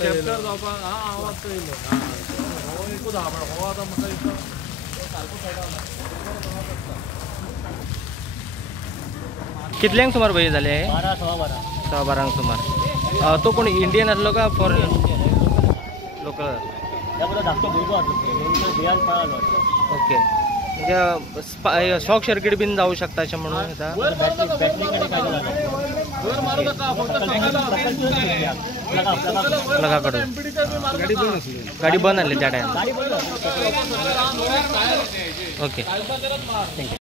capture जावपाक आवाज तो येयलो हो एकूच आहा पण हो आतां म्हाका दिसता सारको सायडान कितल्यांक सुमार भैया झाले 12 सुमार तो कोण इंडियन आसलो का फॉरेन लोकल धाकटो भुरगो आसलो भियान पळालो ओके म्हणजे शॉक सर्किट बीन जावं शकता अशें म्हणून येता बॅटरी कडेन काय लगा कडून गाडी बंद आसली त्या टायमार ओके थँक्यू